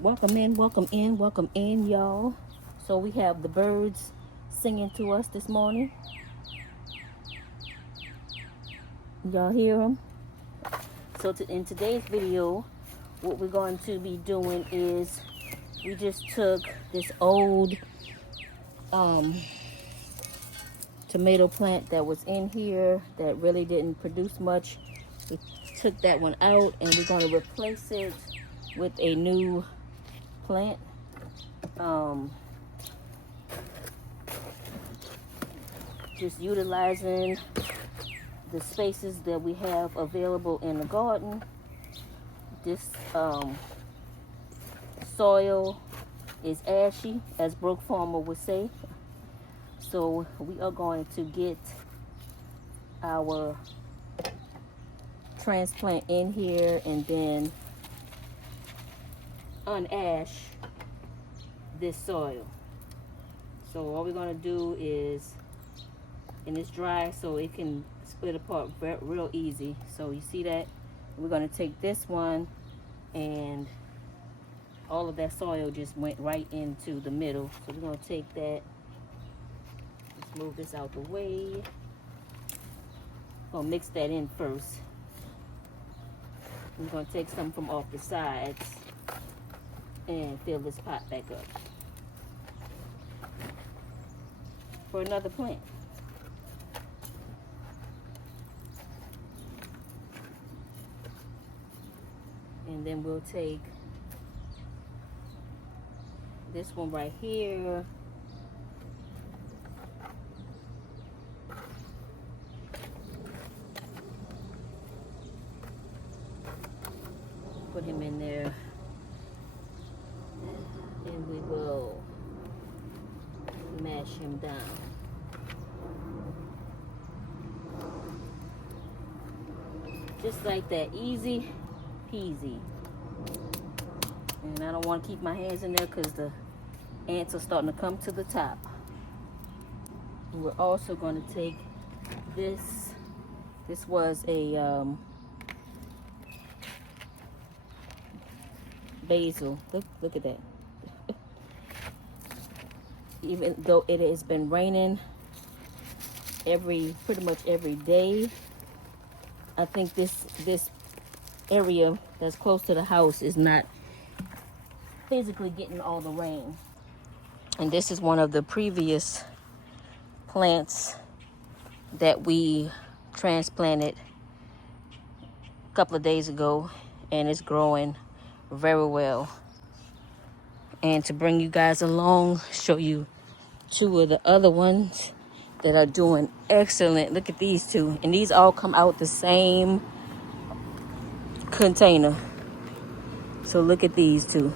Welcome in, y'all. So we have the birds singing to us this morning. Y'all hear them? So in today's video, what we're going to be doing is we just took this old tomato plant that was in here that really didn't produce much. We took that one out and we're going to replace it with a new plant. Just utilizing the spaces that we have available in the garden. This soil is ashy, as Broke Farmer would say. So we are going to get our transplant in here and then unash this soil. So all we're going to do is, and it's dry so it can split apart real easy. So you see that? We're going to take this one and all of that soil just went right into the middle. So we're going to take that. Let's move this out the way. Gonna mix that in first. I'm gonna take some from off the sides and fill this pot back up for another plant. And then we'll take this one right here. Put him in there. And we will mash him down. Just like that, easy peasy. And I don't want to keep my hands in there because the ants are starting to come to the top. And we're also going to take this. This was a basil. Look at that. Even though it has been raining pretty much every day, I think this area that's close to the house is not physically getting all the rain. And this is one of the previous plants that we transplanted a couple of days ago, and it's growing very well. And to bring you guys along, show you two of the other ones that are doing excellent. Look at these two, and these all come out the same container. So look at these two,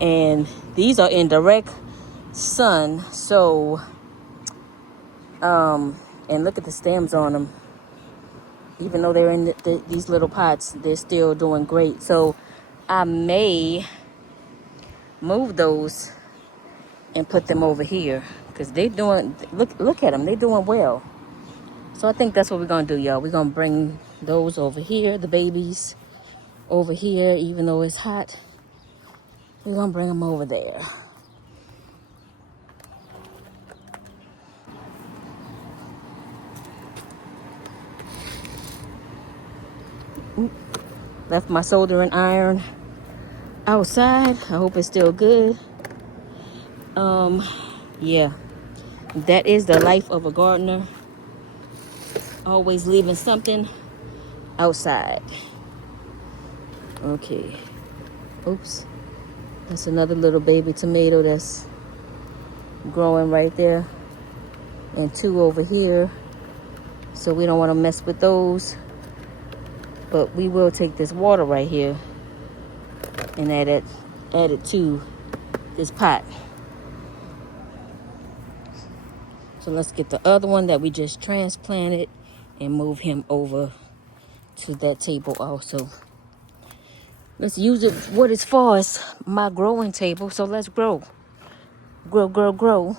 and these are in direct sun. So and look at the stems on them. Even though they're in these little pots, they're still doing great. So I may move those and put them over here because they're doing, look at them, they're doing well. So I think that's what we're gonna do, y'all. We're gonna bring those over here, the babies over here. Even though it's hot, we're gonna bring them over there. Left my soldering iron outside. I hope it's still good. Yeah, that is the life of a gardener. Always leaving something outside. Okay. Oops. That's another little baby tomato that's growing right there. And two over here. So we don't want to mess with those. But we will take this water right here and add it to this pot. So let's get the other one that we just transplanted and move him over to that table also. Let's use it what it's for. It's my growing table. So let's grow. Grow.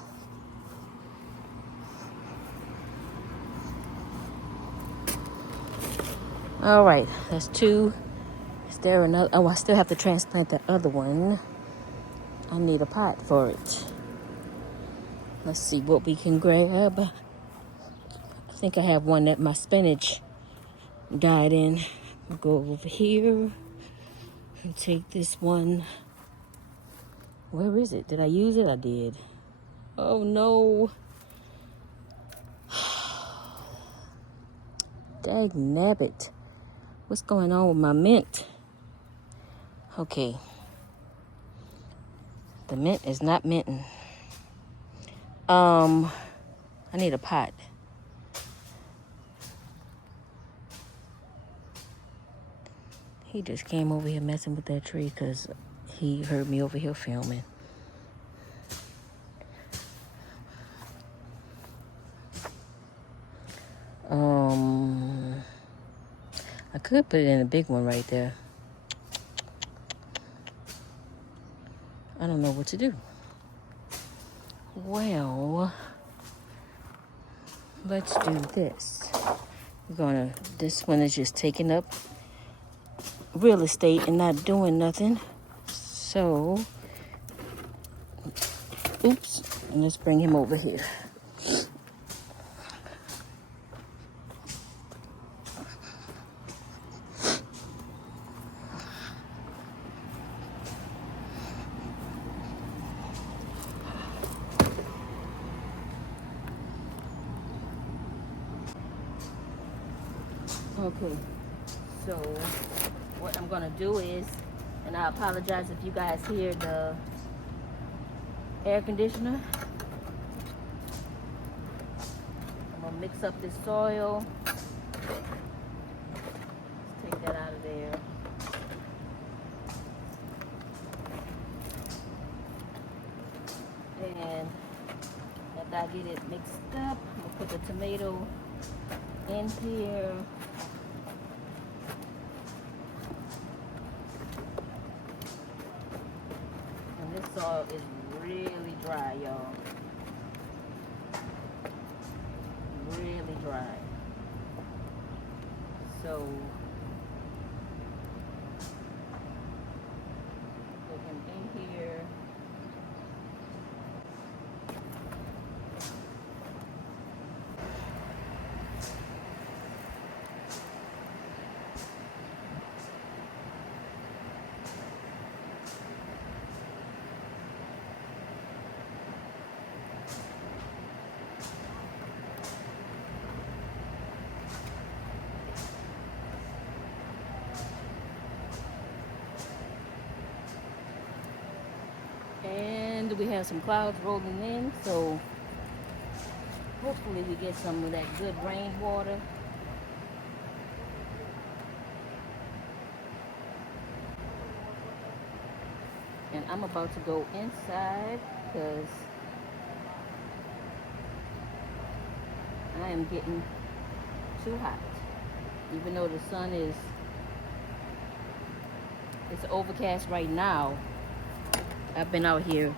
All right, that's two Is there another? Oh, I still have to transplant the other one. I need a pot for it. Let's see what we can grab. I think I have one that my spinach died in. I'll go over here and take this one. Where is it? Did I use it? I did. Oh no. Dag nabbit. What's going on with my mint? Okay. The mint is not minting. I need a pot. He just came over here messing with that tree because he heard me over here filming. I could put it in a big one right there. I don't know what to do. Well, let's do this. This one is just taking up real estate and not doing nothing. So, oops, and let's bring him over here. Okay, so what I'm gonna do is, and I apologize if you guys hear the air conditioner. I'm gonna mix up this soil. Let's take that out of there. And after I get it mixed up, I'm gonna put the tomato in here. And this soil is really dry, y'all. Really dry. So put him in here. And we have some clouds rolling in, so hopefully we get some of that good rainwater. And I'm about to go inside because I am getting too hot. Even though the sun is, it's overcast right now, I've been out here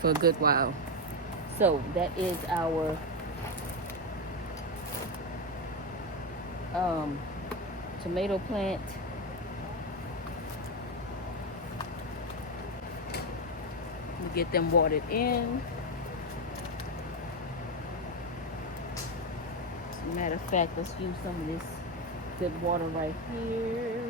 for a good while. So that is our tomato plant. We get them watered in. As a matter of fact, let's use some of this good water right here.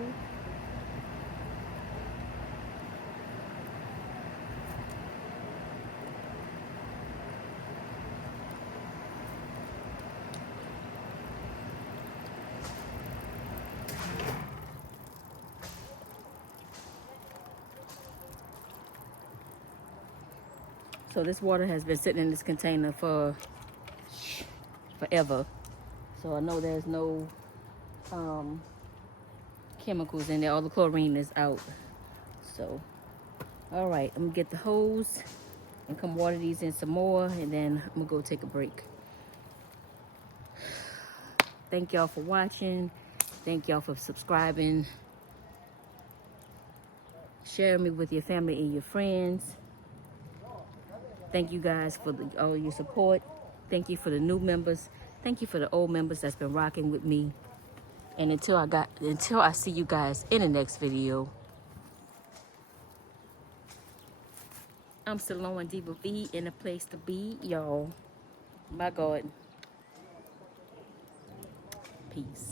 So this water has been sitting in this container for forever. So I know there's no chemicals in there. All the chlorine is out. So, all right, I'm gonna get the hose and come water these in some more, and then I'm gonna go take a break. Thank y'all for watching. Thank y'all for subscribing. Share me with your family and your friends. Thank you guys for all your support. Thank you for the new members. Thank you for the old members that's been rocking with me. And until I see you guys in the next video, I'm Salon Diva V, in a place to be, y'all. My God. Peace.